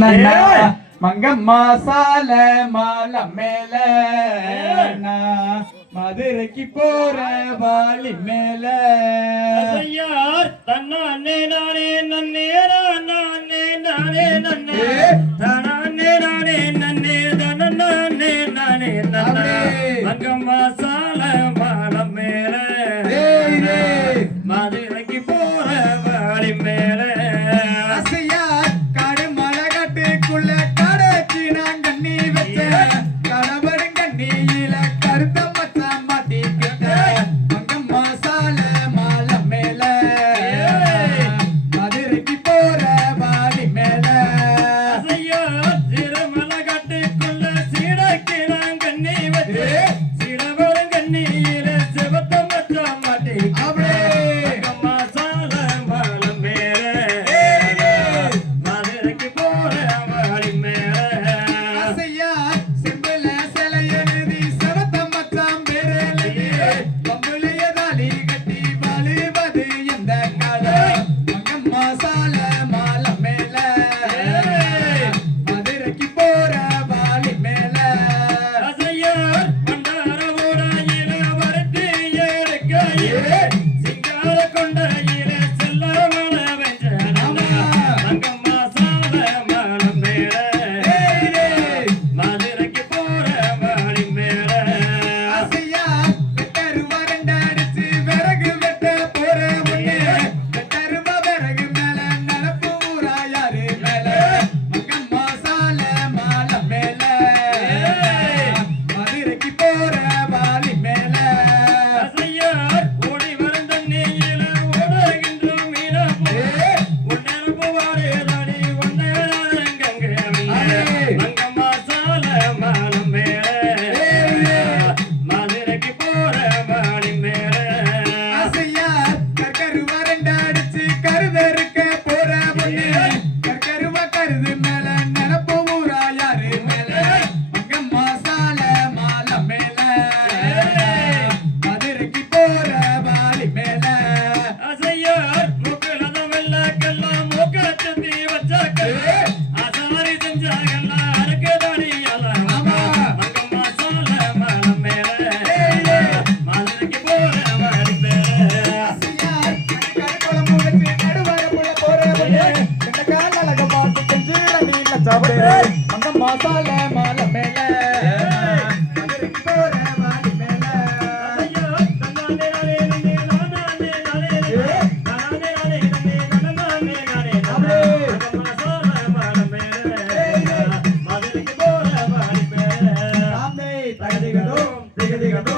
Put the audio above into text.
மங்கம்மா சால மாலை மேல மதுரைக்கு போற வாலி மேல தன்னானே நானே நன்னே நானே நானே நன்னே தானே நானே நன்னே தானே நானே நன்னே மங்கம்மா சால மாலை மேல மதுரைக்கு போற வாலி மேல மசால மாலை மேல மதுரைக்கு போற